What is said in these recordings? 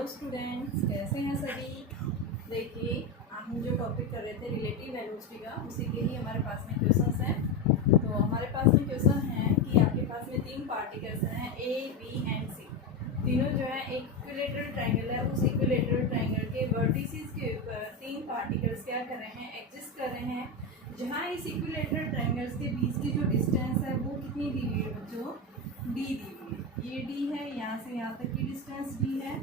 Hello students, कैसे हैं सभी। देखिए, हम जो टॉपिक कर रहे थे रिलेटिव वेलोसिटी का, उसी के ही हमारे पास में क्वेश्चंस हैं। तो हमारे पास में क्वेश्चन है कि आपके पास में तीन पार्टिकल्स हैं ए, बी एंड सी। तीनों जो है एक इक्विलेटरल ट्रायंगल है, उस इक्विलेटरल ट्रायंगल के वर्टिसेस के ऊपर तीन पार्टिकल्स क्या कर रहे हैं, एग्जिस्ट कर रहे हैं। जहाँ इस इक्विलेटरल ट्रायंगल्स के बीच की जो डिस्टेंस है वो कितनी दी हुई है बच्चों, डी दी हुई है। ये डी है, यहाँ से यहाँ तक की डिस्टेंस डी है।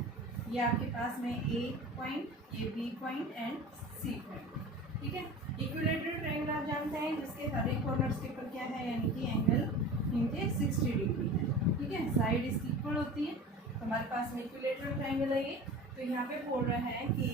ये आपके पास में ए पॉइंट, ये B point and C point. ठीक है, इक्विलेटरल ट्रायंगल आप जानते हैं जिसके हर एक कॉर्नर्स के ऊपर क्या है, यानी कि एंगल इनके 60 डिग्री है। ठीक है, साइड इसकी इक्वल होती है। तो हमारे पास में इक्विलेटरल ट्रायंगल है ये। तो यहाँ पे बोल रहा है कि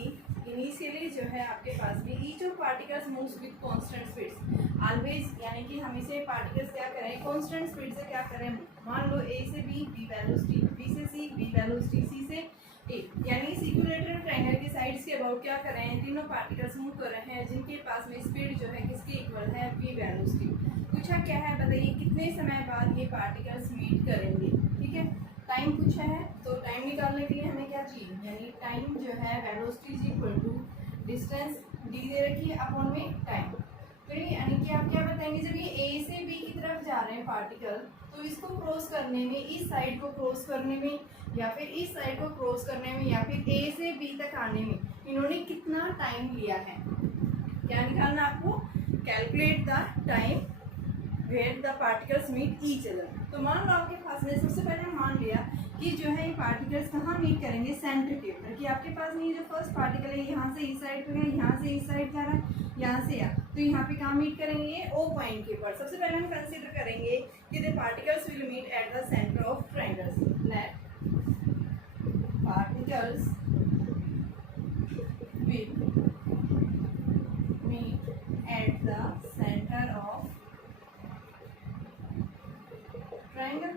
इनिशियली जो है आपके पास में each of particles moves with constant speeds always, यानी कि हमेशा पार्टिकल्स क्या करें, कांस्टेंट स्पीड से क्या करें। मान लो ए से बी, बी वेलोसिटी, बी से सी, बी वेलोसिटी, सी से ए, यानी इस इक्विलेटरल ट्रायंगल के साइड्स के अबाउट क्या कर रहे हैं, तीनों पार्टिकल्स मूव कर रहे हैं जिनके पास में स्पीड जो है किसकी इक्वल है, वी वेलोसिटी। पूछा क्या है, बताइए कितने समय बाद ये पार्टिकल्स मीट करेंगे। ठीक है, टाइम पूछा है, तो टाइम निकालने के लिए हमें क्या चाहिए, यानी टाइम जो है velocity is equal to distance D दे रखी है अपॉन में टाइम। तो यानी कि आप क्या बताएंगे, जब ये ए से बी की तरफ जा रहे हैं पार्टिकल, तो इसको क्रॉस करने में, इस साइड को क्रॉस करने में, या फिर इस साइड को क्रॉस करने में, या फिर ए से बी तक आने में इन्होंने कितना टाइम लिया है। क्या निकालना आपको, calculate the time where the particles meet each other. तो मान लो आपके पास में सबसे पहले हम मान लिया कि जो है ये पार्टिकल्स कहाँ मीट करेंगे, सेंटर के ऊपर। कि आपके पास में ये जो फर्स्ट पार्टिकल है यहाँ से इस साइड पे है, यहाँ से इस साइड जा रहा है, यहाँ से यहाँ, तो यहाँ पे कहाँ मीट करेंगे, ये ओ पॉइंट के ऊपर। सबसे पहले हम कंसीडर करेंगे कि the particles will meet at the centre of triangles. Let particles will meet at the centre of triangle.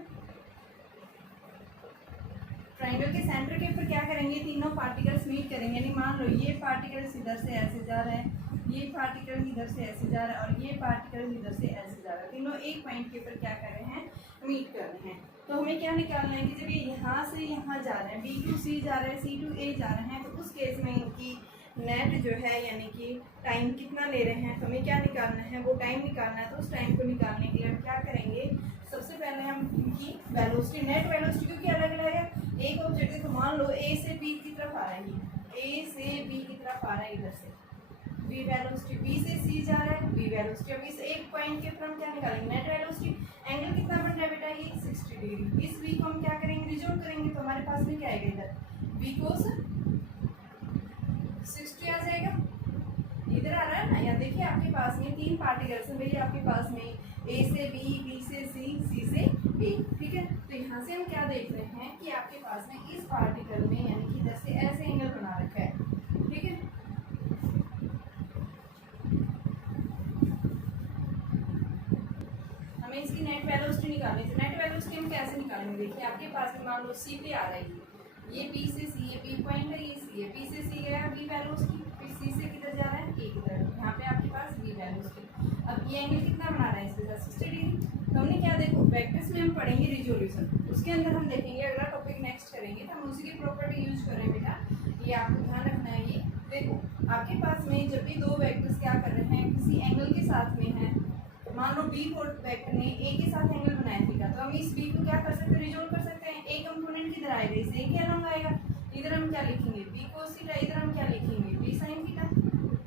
Triangle के सेंटर के ऊपर क्या करेंगे, तीनों पार्टिकल्स मीट करेंगे। यानी मान लो ये पार्टिकल्स इधर से ऐसे जा रहे हैं, ये पार्टिकल इधर से ऐसे जा रहा है, और ये पार्टिकल इधर से ऐसे जा रहा है। तीनों एक पॉइंट के ऊपर क्या कर रहे हैं, मीट कर रहे हैं। तो हमें क्या निकालना है कि जब ये यहाँ से यहाँ जा रहे हैं, बी टू सी जा रहे हैं, सी टू ए जा रहे हैं, तो उस केस में इनकी नेट जो है यानी कि टाइम कितना ले रहे हैं, तो हमें क्या निकालना है, वो टाइम निकालना है। तो उस टाइम को निकालने के लिए हम क्या करेंगे, सबसे पहले हम इनकी वेलोसिटी, नेट वेलोसिटी क्योंकि अलग अलग है। एक ऑब्जेक्ट देखो, मान लो ए से बी की तरफ आ रहा है, ए से बी की तरफ आ रहा है इधर से, बी वेलोसिटी, बी से सी जा रहा है, बी वेलोसिटी। अब इस एक पॉइंट के ऊपर हम क्या निकालेंगे, नेट वेलोसिटी। एंगल कितना बन रहा है बेटा, ये 60 डिग्री। इस बी को हम क्या करेंगे, रिजोल्व करेंगे, तो हमारे पास में क्या आएगा, इधर बी कोस 60 आ जाएगा। इधर आ रहा है ना, यहाँ देखिए आपके पास में तीन पार्टिकल्स हैं भैया, आपके पास में ए से बी, बी से सी, सी से ए। ठीक है, तो यहाँ से हम क्या देख रहे हैं कि आपके पास में इस पार्टिकल में यानी कि इधर से ऐसे एंगल बना रखा है। ठीक है, हमें इसकी नेट वेलोसिटी निकालनी है। नेट वेलोसिटी हम कैसे निकालेंगे, देखिए आपके पास में मान लो सी पे आ रही है, ये बी से सी, ये बी पॉइंट है, ये सी है, बी से सी गया बी वेलोसिटी, फिर सी से किधर जा रहा है, ए की तरफ, यहाँ पे आपके पास बी वेलोसिटी। अब ये एंगल कितना बना रहा है, इसके साथ 60 डिग्री। तो हमने क्या, देखो वेक्टर्स में हम पढ़ेंगे रिजोल्यूशन, उसके अंदर हम देखेंगे, अगला टॉपिक नेक्स्ट करेंगे तो हम उसी की प्रॉपर्टी यूज करें बेटा। ये आपको ध्यान रखना है। ये देखो आपके पास में जब भी दो वेक्टर्स क्या कर रहे हैं, किसी एंगल के साथ में है, मान लो बी वेक्टर ने ए के साथ एंगल बनाया थीटा, तो हम इस बी को क्या कर सकते हैं, रिजोल्व कर सकते हैं। ए कंपोनेंट किधर आएगा, इस ए के अलग आएगा, इधर हम क्या लिखेंगे, बी कोस थीटा, इधर हम क्या लिखेंगे, बी साइन थीटा।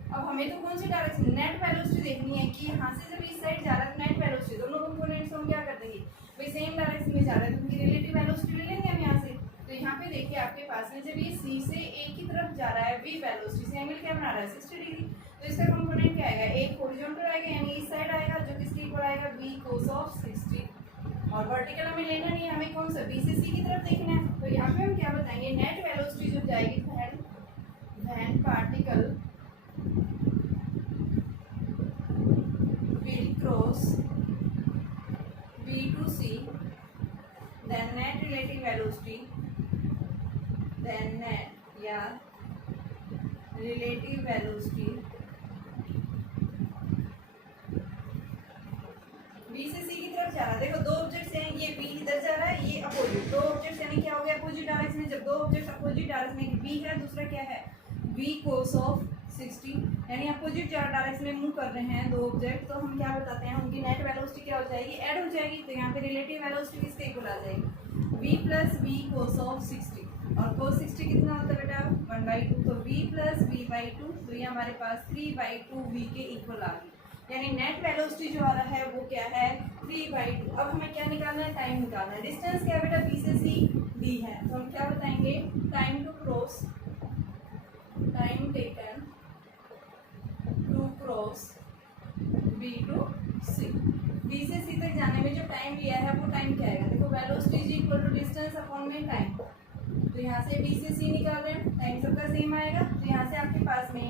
अब हमें तो कौन सी डायरेक्शन, नेट वेलोसिटी देखनी है कि यहाँ से जब इस साइड जा रहा है तो नेट वेलोसिटी, दोनों कंपोनेंट्स हम क्या कर देंगे, भाई सेम डायरेक्शन में जा रहा है तो उनकी रिलेटिव वेलोसिटी ले लेंगे हम यहाँ से। तो यहाँ पे देखिए आपके पास में जब ये सी से ए की तरफ जा रहा है, वी वेलोसिटी से एंगल क्या बना रहा है, 60 डिग्री। तो इसका कंपोनेंट क्या आएगा, एक हॉरिजॉन्टल आएगा, यानी इस साइड आएगा, जो किसके इक्वल आएगा, बी कोस ऑफ 60। और वर्टिकल हमें लेना नहीं है, हमें कौन सा, बी से सी की तरफ देखना है। तो यहाँ पे हम क्या बताएंगे, नेट वेलोसिटी जब जाएगी when particle will cross B to C, then net relative velocity, then net या relative velocity B से C की तरफ जा रहा है। देखो दो ऑब्जेक्ट्स हैं, ये B इधर जा रहा है, ये अपोजिट, दो ऑब्जेक्ट्स यानी क्या हो गया, अपोजिट डायरेक्शन में। जब दो ऑब्जेक्ट अपोजिट डायरेक्शन में v है, दूसरा क्या है v cos ऑफ 60, यानी अपोजिट डायरेक्शन में मूव कर रहे हैं दो ऑब्जेक्ट, तो हम क्या बताते हैं उनकी नेट वेलोसिटी क्या हो जाएगी, ऐड हो जाएगी। तो यहाँ पे रिलेटिव वेलोसिटी किसके इक्वल आ जाएगी, v plus v cos of 60, और cos 60 कितना होता है बेटा 1/2, तो v प्लस v/2, तो ये हमारे पास 3/2 v के इक्वल आ गई, यानी नेट वेलोसिटी जो आ रहा है वो क्या है 3/2। अब हमें क्या निकालना है, टाइम निकालना है। डिस्टेंस क्या है बेटा b से c दी है, तो हम क्या बताएंगे, time to cross, time taken to cross b to c, b से c तक जाने में जो टाइम लिया है वो टाइम क्या आएगा, देखो velocity is equal to distance upon में टाइम, तो यहाँ से b से c निकाल रहे हैं, टाइम सबका सेम आएगा, तो यहाँ से आपके पास में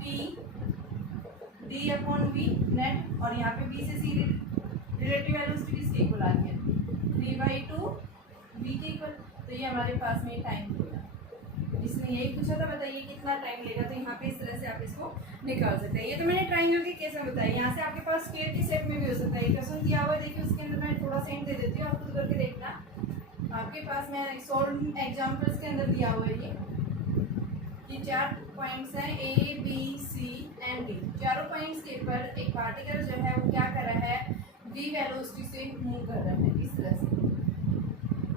t d upon v net, और यहाँ पे b से c रिलेटिव वेलोसिटी किसके इक्वल आ गया 3/2 v के इक्वल, तो ये हमारे पास में टाइम होगा। इसमें यही पूछा था, बताइए कितना टाइम लेगा, तो यहाँ पे इस तरह से आप इसको निकाल सकते हैं। ये तो मैंने ट्रायंगल के केस में बताया, यहाँ से आपके पास स्क्वायर के सेट में भी हो सकता है। क्वेश्चन दिया हुआ है, देखिए उसके अंदर मैं थोड़ा सा हिंट दे देती हूँ, आप खुद करके देखना। आपके पास में सॉल्व एग्जाम्पल्स के अंदर दिया हुआ है ये 4 पॉइंट्स हैं A B C and D, चारों पॉइंट्स के ऊपर एक पार्टिकल जो है वो क्या कर रहा है v वेलोसिटी से मूव कर रहा है इस तरह से।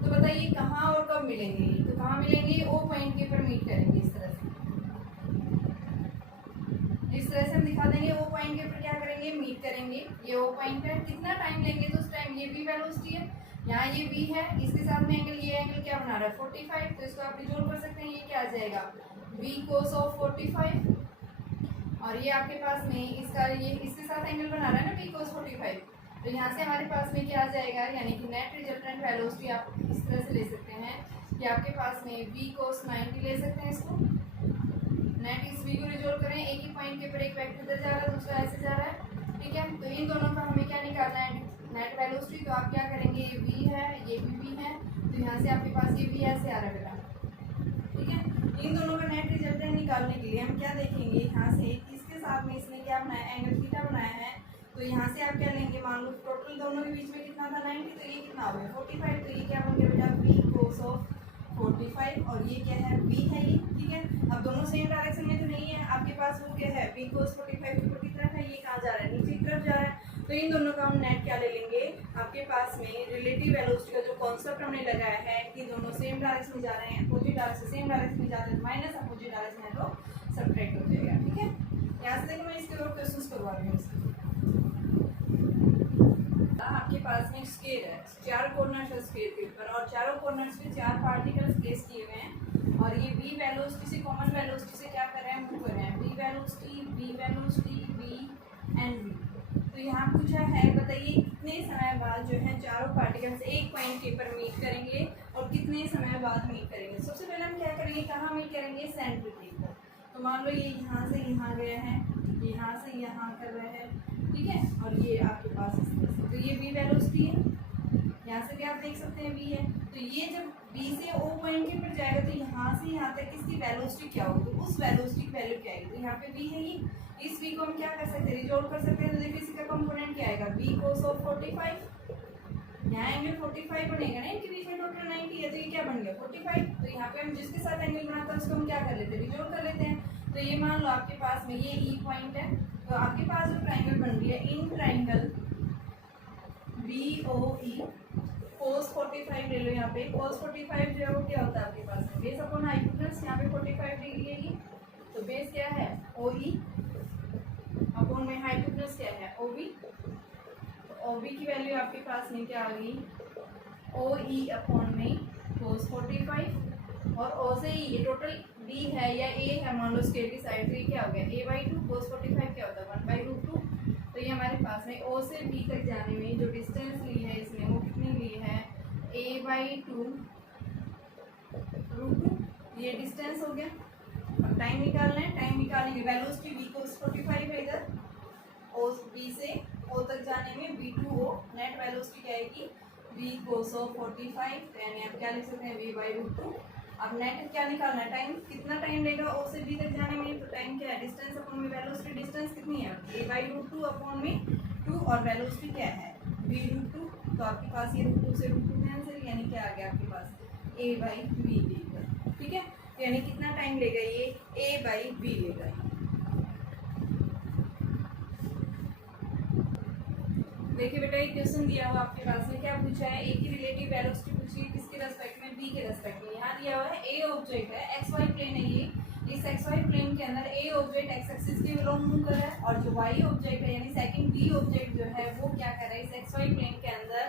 तो बताइए कहाँ और कब मिलेंगे, तो कहाँ मिलेंगे, ओ पॉइंट के ऊपर मीट करेंगे इस तरह से, इस तरह से हम दिखा देंगे। ओ पॉइंट के ऊपर क्या करेंगे, मीट करेंगे, ये ओ पॉइंट है, कितना टाइम लेंगे, तो उस टाइम ये v वेलोसिटी है, यहाँ ये v है, इसके साथ में एंगल, ये एंगल क्या बना रहा है 45, तो इसको आप जोड़ कर सकते हैं, ये क्या आ जाएगा v cos ऑफ 45, और ये आपके पास में इसका ये इसके साथ एंगल बना रहा है ना v cos 45, तो यहाँ से हमारे पास में क्या आ जाएगा, यानी कि नेट रिजल्टेंट वेलोसिटी आप इस तरह से ले सकते हैं कि आपके पास में v cos 90 ले सकते हैं इसको, नेट इस v को रिजोल्व करें, एक ही पॉइंट के ऊपर एक वेक्टर इधर जा रहा है, दूसरा ऐसे जा रहा है, ठीक है। तो इन दोनों का हमें क्या निकालना है, नेट वेलोसिटी, तो आप क्या करेंगे, ये v है, ये भी v है, तो यहाँ से आपके पास ये v ऐसे आ रहा है बेटा, ठीक है। इन दोनों का नेट रिजल्टेंट निकालने के लिए हम क्या देखेंगे, यहाँ से इसके साथ में इसने क्या बनाया, एंगल थीटा बनाया है, तो यहाँ से आप क्या लेंगे, मान लो टोटल दोनों के बीच में कितना था 90, तो ये कितना हो गया 45, तो ये क्या बन गया बेटा v cos ऑफ 45, और ये क्या है v है ये, ठीक है। अब दोनों सेम डायरेक्शन में तो नहीं है, आपके पास वो क्या है v cos 45 ऊपर की तरफ है, ये कहाँ जा रहा है, नीचे की तरफ जा रहा है, तो इन दोनों का हम नेट क्या ले लेंगे, आपके पास में रिलेटिव वेलोसिटी का जो कॉन्सेप्ट हमने लगाया है कि दोनों सेम डायरेक्शन में जा रहे हैं, अपोजिट डायरेक्शन सेम डायरेक्शन में जा रहे हैं, माइनस अपोजिट डायरेक्शन है तो सब्ट्रैक्ट हो जाएगा, ठीक है। यहाँ से देखो मैं इसके और क्वेश्चंस करवा रही हूँ। आपके पास में स्केल है, 4 कॉर्नर्स है स्केल के ऊपर, और चारों कॉर्नर्स पे 4 पार्टिकल्स प्लेस किए हुए हैं, और ये v वेलोसिटी से कॉमन वेलोसिटी से क्या कर रहे हैं, मूव कर रहे हैं, v velocity v and v। तो यहाँ पूछा है, बताइए कितने समय बाद जो है चारों पार्टिकल्स एक पॉइंट के ऊपर मीट करेंगे और कितने समय बाद मीट करेंगे। सबसे पहले हम क्या करेंगे, कहाँ मीट करेंगे, सेंटर के ऊपर। तो मान लो ये यहाँ से यहाँ गया है, यहाँ से यहाँ कर रहा है, ठीक है, और ये आपके पास इस तरह से, तो ये v वेलोसिटी है, यहाँ से भी आप देख सकते हैं v है, तो ये जब b से o पॉइंट के ऊपर जाएगा तो यहाँ से यहाँ तक इसकी वेलोसिटी क्या होगी, तो उस वेलोसिटी की वैल्यू क्या आएगी, तो यहाँ पे v है ये, इस v को हम क्या कर सकते हैं, रिजोल्व कर सकते हैं, तो देखिए इसका कंपोनेंट क्या आएगा v cos ऑफ 45, यहाँ एंगल 45 बनेगा ना, इनके बीच में टोटल 90 है, तो ये क्या बन गया 45, तो यहाँ पे हम जिसके साथ एंगल बनाते हैं उसको हम क्या कर लेते हैं, रिजोल्व कर लेते हैं। तो ये मान लो आपके पास में ये e पॉइंट है, तो आपके पास जो ट्रायंगल बन रही है, इन ट्रायंगल BOE cos 45 ले लो, यहाँ पे cos 45 जो है वो क्या होता है आपके पास में, बेस अपॉन हाइपोटेनस, यहाँ पे 45 डिग्री है ये, तो बेस क्या है OE अपॉन में हाइपोटेनस क्या है OB, तो OB की वैल्यू आपके पास में क्या आ गई, OE अपॉन में cos 45, और O से E, ये टोटल D है या A है, मान लो स्केल की साइड, तो ये क्या हो गया A/2, cos 45 क्या होता है 1/√2, तो ये हमारे पास में O से B तक जाने में जो डिस्टेंस ली है इसमें वो कितनी ली है A/2 √2, ये डिस्टेंस हो गया। अब टाइम निकालना है, टाइम निकालने की वेलोसिटी v cos 45 है इधर, O B से O तक जाने में v2o, नेट वेलोसिटी क्या आएगी v cos ऑफ 45, यानी आप क्या लिख सकते हैं v/√2। अब नेट क्या निकालना है, टाइम कितना टाइम लेगा O से B तक जाने में, तो टाइम क्या है, डिस्टेंस अपॉन में वेलोसिटी, डिस्टेंस कितनी है a/√2 अपॉन में 2, और वेलोसिटी क्या है v√2, तो आपके पास ये √2 से √2 कैंसिल, यानी क्या आ गया आपके पास a/v, ठीक है। ठीक है, यानी कितना टाइम लेगा ये, a बाई बी लेगा। देखिए बेटा, एक क्वेश्चन दिया हुआ आपके पास में, क्या पूछा है, ए की रिलेटिव वेलोसिटी पूछी है, किसके रेस्पेक्ट में, बी के रेस्पेक्ट में। यहाँ दिया हुआ है ए ऑब्जेक्ट है, एक्स वाई प्लेन है ये, इस एक्स वाई प्लेन के अंदर ए ऑब्जेक्ट एक्स एक्सिस के अलोंग मूव कर रहा है, और जो वाई ऑब्जेक्ट है यानी सेकंड बी ऑब्जेक्ट जो है वो क्या कर रहा है, इस एक्स वाई प्लेन के अंदर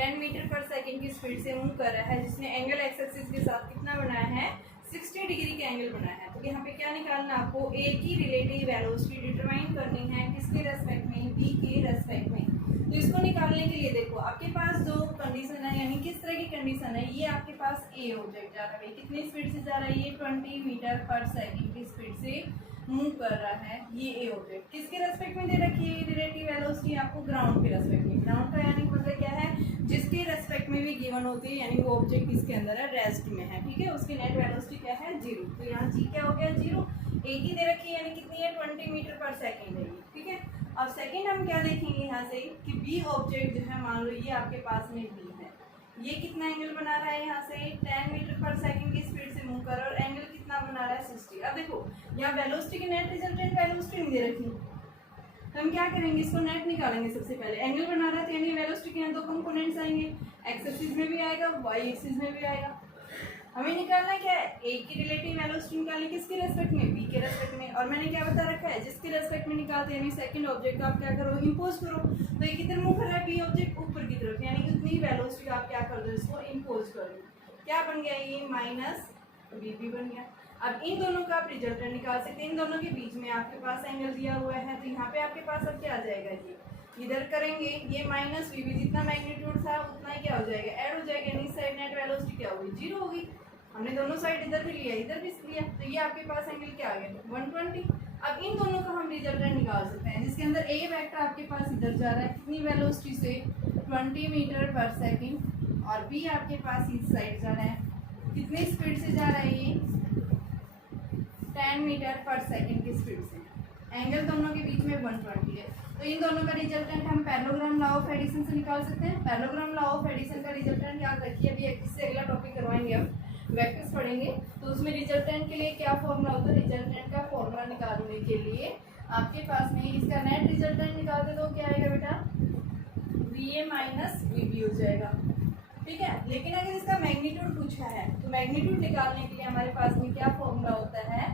10 मीटर पर सेकंड की स्पीड से मूव कर रहा है, जिसने एंगल एक्स एक्सिस के साथ कितना बनाया है, 60 डिग्री का एंगल बनाया है। तो यहाँ पे क्या निकालना, आपको ए की रिलेटिव वेलोसिटी डिटरमाइन करनी है, किसके रेस्पेक्ट में, बी के रेस्पेक्ट में। तो इसको निकालने के लिए देखो आपके पास दो कंडीशन है, यानी किस तरह की कंडीशन है, ये आपके पास ए ऑब्जेक्ट जा रहा है, कितनी स्पीड से जा रहा है, ये 20 मीटर पर सेकंड की स्पीड से मूव कर रहा है, ये ए ऑब्जेक्ट किसके रेस्पेक्ट में दे रखी है रिलेटिव वेलोसिटी, आपको ग्राउंड के रेस्पेक्ट में। ग्राउंड का यानी मतलब क्या है, जिसके रेस्पेक्ट में भी गिवन होती है, यानी वो ऑब्जेक्ट किसके अंदर है, रेस्ट में है, ठीक है, उसकी नेट वेलोसिटी क्या है, 0। तो यहाँ जी क्या हो गया, 0। ए की दे रखी है यानी कितनी है, 20 मीटर पर सेकेंड है, ठीक है। अब सेकेंड हम क्या देखेंगे यहाँ से कि बी ऑब्जेक्ट जो है, मान लो ये आपके पास में बी है, ये कितना एंगल बना रहा है, यहाँ से 10 मीटर पर सेकंड की स्पीड से मूव कर रहा है, और एंगल कितना बना रहा है, 60। अब देखो यहाँ वेलोसिटी की नेट रिजल्टेंट वेलोसिटी नहीं दे रखी, तो हम क्या करेंगे, इसको नेट निकालेंगे। सबसे पहले एंगल बना रहा है तो यानी वेलोसिटी के यहाँ दो कंपोनेंट्स आएंगे, एक्स एक्सिस में भी आएगा, वाई एक्सिस में भी आएगा। हमें निकालना क्या है, ए की रिलेटिव वेलोसिटी निकालनी, किसके रेस्पेक्ट में, बी के रेस्पेक्ट में। और मैंने क्या बता रखा है, जिसके रेस्पेक्ट में निकालते हैं, यानी सेकंड ऑब्जेक्ट को आप क्या करो, इंपोज करो। तो ये किधर मूव कर रहा है, बी ऑब्जेक्ट ऊपर की तरफ, यानी उतनी वेलोसिटी आप क्या कर दो, इसको इंपोज कर दो। क्या बन गया, ये माइनस बी बी बन गया। अब इन दोनों का आप रिजल्टेंट निकाल सकते हैं, इन दोनों के बीच में आपके पास एंगल दिया हुआ है, तो यहाँ पे आपके पास अब क्या आ जाएगा, ये इधर करेंगे, ये माइनस वी बी जितना मैग्नीट्यूड था उतना ही क्या हो जाएगा, ऐड हो जाएगा, यानी इस साइड नेट वेलोसिटी क्या होगी, 0 होगी। हमने दोनों साइड इधर भी लिया, इधर भी लिया, तो ये आपके पास एंगल क्या आ गया, 120। अब इन दोनों का हम रिजल्टेंट निकाल सकते हैं, जिसके अंदर ए वेक्टर आपके पास इधर जा रहा है, कितनी वेलोसिटी से, 20 मीटर पर सेकेंड, और बी आपके पास इस साइड जा रहा है, कितनी स्पीड से जा रहा है, ये 10 मीटर पर सेकेंड की स्पीड से। एंगल दोनों के बीच में 120 है, तो इन दोनों का रिजल्टेंट हम पैरेललोग्राम लॉ ऑफ एडिशन से निकाल सकते हैं। पैरेललोग्राम लॉ ऑफ एडिशन का रिजल्टेंट याद रखिए, अभी इससे अगला टॉपिक करवाएंगे, हम वेक्टर्स पढ़ेंगे, तो उसमें रिजल्टेंट के लिए क्या फॉर्मूला होता है, रिजल्टेंट का फॉर्मूला निकालने के लिए आपके पास में इसका नेट रिजल्टेंट निकालते तो क्या आएगा बेटा, V A minus V B हो जाएगा, ठीक है। लेकिन अगर इसका मैग्नीट्यूड पूछा है, तो मैग्नीट्यूड निकालने के लिए हमारे पास में क्या फॉर्मूला होता है,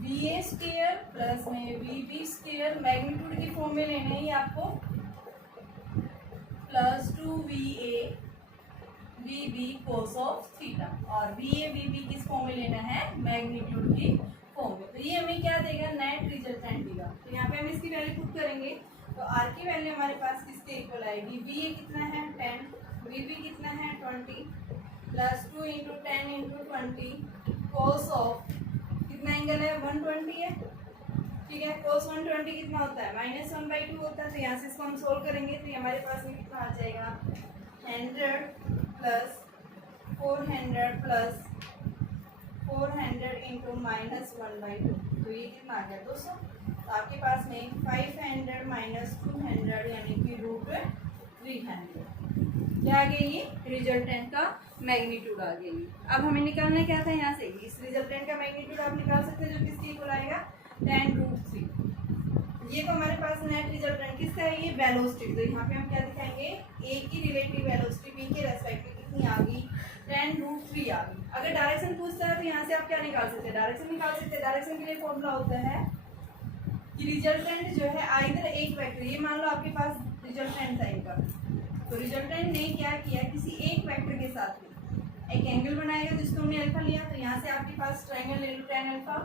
वी ए स्क्वायर प्लस में वी बी स्क्वायर, मैग्नीट्यूड की फॉर्म में लेना है ये आपको, plus 2va vb cos of theta, और va vb किस फॉर्म में लेना है, मैग्नीट्यूड की फॉर्म में। तो ये हमें क्या देगा, नेट रिजल्टेंट देगा। तो यहाँ पे हम इसकी वैल्यू पुट करेंगे, तो r की वैल्यू हमारे पास किसके इक्वल आएगी, va कितना है 10, vb कितना है 20, plus 2 into 10 into 20 cos of कितना एंगल है 120 है, ठीक है। cos 120 कितना होता है, -1/2 होता है। तो यहाँ से इसको हम सोल्व करेंगे, तो हमारे पास में कितना आ जाएगा, 100 प्लस 400 प्लस 400 इंटू -1/2, तो ये कितना आ गया 200। तो आपके पास में 500 माइनस 200 यानी कि √300 क्या आ गई, ये रिजल्टेंट का मैग्नीट्यूड आ गई। अब हमें निकालना क्या था, यहाँ से इस रिजल्टेंट का मैग्नीट्यूड आप निकाल सकते हैं, जो किसके इक्वल आएगा 10√3। ये तो हमारे पास नेट रिजल्टेंट किसका है, ये वेलोसिटी। तो यहाँ पे हम क्या दिखाएंगे, ए की रिलेटिव वेलोसिटी बी के रेस्पेक्ट में कितनी आ गई, 10√3 आ गई। अगर डायरेक्शन पूछता है तो यहाँ से आप क्या निकाल सकते हैं, डायरेक्शन निकाल सकते हैं। डायरेक्शन के लिए फॉर्मूला होता है कि रिजल्टेंट जो है आइदर एक वेक्टर, ये मान लो आपके पास रिजल्टेंट था इनका, तो रिजल्टेंट ने क्या किया, किसी एक वेक्टर के साथ में एक एंगल बनाएगा, जिसको हमने अल्फा लिया। तो यहाँ से आपके पास ट्रायंगल ले लो, tan अल्फा,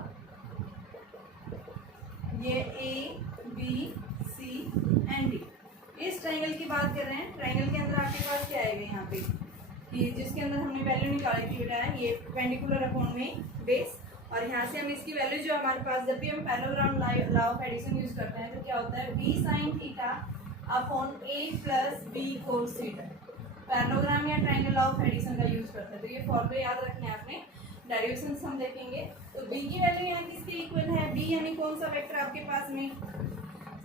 ये A B C and D, इस ट्रायंगल की बात कर रहे हैं। ट्रायंगल के अंदर आपके पास क्या आएगा यहाँ पे, कि जिसके अंदर हमने वैल्यू निकाली थी बेटा, ये परपेंडिकुलर अपॉन में बेस, और यहाँ से हम इसकी वैल्यू जो हमारे पास, जब भी हम parallelogram law of addition use करते हैं तो क्या होता है, b sin theta upon a plus b cos theta, parallelogram या ट्रायंगल लॉ ऑफ एडिशन का यूज करते हैं। तो ये फॉर्मूले याद रखने हैं आपने, डेरिवेशंस हम देखेंगे। तो b की वैल्यू यहाँ किसके इक्वल है, b यानी कौन सा वेक्टर आपके पास में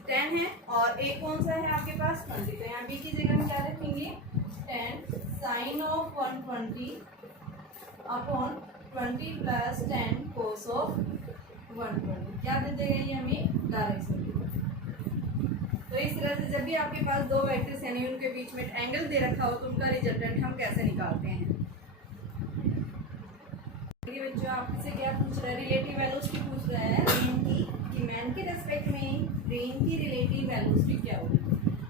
10 है, और a कौन सा है आपके पास 20। तो यहाँ b की जगह हम क्या रखेंगे, 10 sine of 120 upon 20 plus 10 cos of 120 क्या दे देगा ये हमें डायरेक्शन। तो इस तरह से जब भी आपके पास दो वेक्टर्स यानी उनके बीच में एंगल दे रखा हो तो उनका रिजल्टेंट हम कैसे निकालते हैं। बच्चों आपसे क्या पूछ रहा है, रिलेटिव वेलोसिटी पूछ रहा है रेन की, कि मैन के रेस्पेक्ट में रेन की रिलेटिव वेलोसिटी क्या होगी।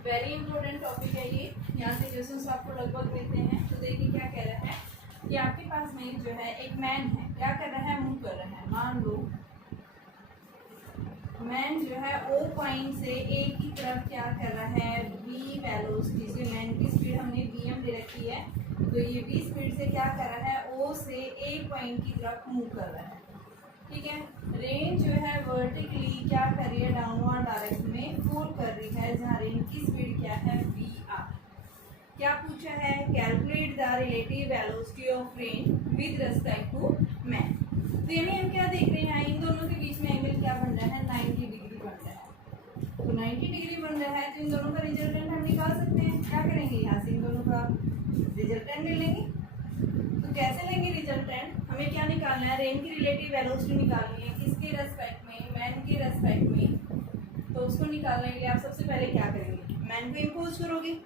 वेरी इंपॉर्टेंट टॉपिक है ये, यहाँ से क्वेश्चंस आपको लगभग मिलते हैं। तो देखिए क्या कह रहा है कि आपके पास में जो है एक मैन है, क्या कर रहा है, मूव कर रहा है। मान लो मैन जो है ओ पॉइंट से ए की तरफ क्या कर रहा है, v वेलोसिटी से, मैन की स्पीड हमने vm दे रखी है, तो ये v स्पीड से क्या कर रहा है, o से a पॉइंट की तरफ मूव कर रहा है। ठीक है, रेन जो है वर्टिकली क्या कर रही है, डाउनवर्ड डायरेक्शन में फॉल कर रही है, जहाँ रेन की स्पीड क्या है, vr। क्या पूछा है, calculate the relative velocity of rain with respect to man. तो यानी हम क्या देख रहे हैं, इन दोनों के बीच में एंगल क्या बन रहा है, 90 डिग्री बन रहा है। तो 90 डिग्री बन रहा है तो इन दोनों का रिजल्टेंट हम निकाल सकते हैं। क्या करेंगे, यहाँ से इन दोनों का रिजल्टेंट ले लेंगे। तो कैसे लेंगे रिजल्टेंट, हमें क्या निकालना है, रेन की रिलेटिव वेलोसिटी निकालनी है, किसके रेस्पेक्ट में, मैन के रेस्पेक्ट में। तो उसको निकालने के लिए आप सबसे पहले क्या करेंगे, मैन को इम्पोज करोगे।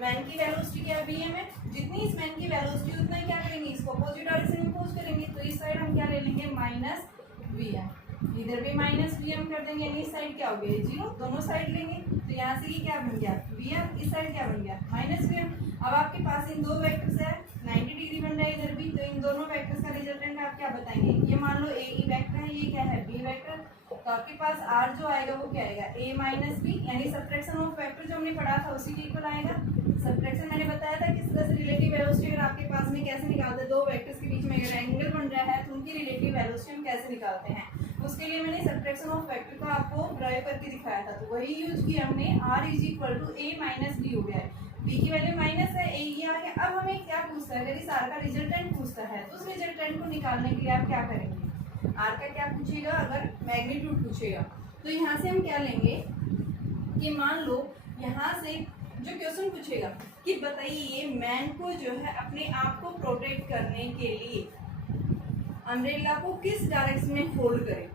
मैन की वेलोसिटी क्या है, vm है, जितनी इस मैन की वेलोसिटी उतना ही क्या करेंगे, इसको अपोजिट डायरेक्शन में इम्पोज करेंगे। तो इस साइड हम क्या ले लेंगे, माइनस vm, इधर भी माइनस vm कर देंगे, यानी इस साइड क्या हो गया, जीरो, दोनों साइड लेंगे। तो यहाँ से ये क्या बन गया, vm, इस साइड क्या बन गया, माइनस vm। अब आपके पास इन दो वेक्टर्स है, 90 डिग्री बन रहा है इधर भी, तो इन दोनों वेक्टर्स का रिजल्टेंट आप क्या बताएंगे, ये मान लो ए वेक्टर है, ये क्या है, बी वेक्टर। तो आपके पास r जो आएगा वो क्या आएगा, a माइनस बी, यानी सब्ट्रैक्शन ऑफ वेक्टर जो हमने पढ़ा था उसी के इक्वल आएगा। सब्ट्रैक्शन मैंने बताया था किस तरह से रिलेटिव वेलोसिटी अगर आपके पास में कैसे निकालते हैं, दो वेक्टर्स के बीच में अगर एंगल बन रहा है तो उनकी रिलेटिव वेलोसिटी हम कैसे निकालते हैं। उसके लिए मैंने सब्ट्रैक्शन ऑफ वेक्टर को आपको ड्राइव करके दिखाया था, तो वही यूज किया हमने। r is equal to a minus B हो गया है, b की वैल्यू माइनस है, a ये आ गया। अब हमें क्या पूछता है, अगर इस r का रिजल्टेंट पूछता है तो उस रिजल्टेंट को निकालने के लिए आप क्या करेंगे, r का क्या पूछेगा, अगर मैग्नीट्यूड पूछेगा तो यहाँ से हम क्या लेंगे कि मान लो यहाँ से जो क्वेश्चन पूछेगा कि बताइए मैन को जो है अपने आप को प्रोटेक्ट करने के लिए अम्ब्रेला को किस डायरेक्शन में होल्ड करें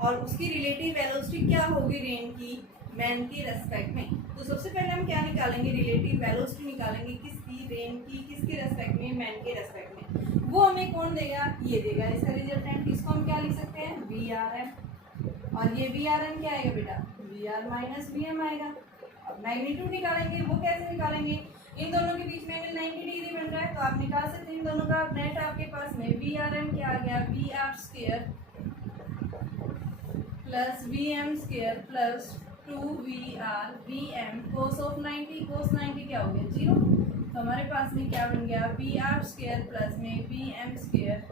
और उसकी रिलेटिव वेलोसिटी क्या होगी रेन की मैन के रेस्पेक्ट में। तो सबसे पहले हम क्या निकालेंगे, रिलेटिव वेलोसिटी निकालेंगे, किसकी, रेन की, किसके रेस्पेक्ट में, मैन के रेस्पेक्ट में। वो हमें कौन देगा, ये देगा इसका रिजल्टेंट। इसको हम क्या लिख सकते हैं, वी आर एम, और ये वी आर एम क्या आएगा बेटा, V R minus V M आएगा। अब मैग्नीट्यूड निकालेंगे, वो कैसे निकालेंगे, इन दोनों के बीच में एंगल 90 डिग्री बन रहा है तो आप निकाल सकते हैं इन दोनों का नेट। आपके पास में वी आर एम क्या आ गया, V R square plus V M square plus 2VR VM cos of 90, cos 90 क्या हो गया, जीरो। तो हमारे पास में क्या बन गया, VR स्क्वायर प्लस में VM स्क्वायर,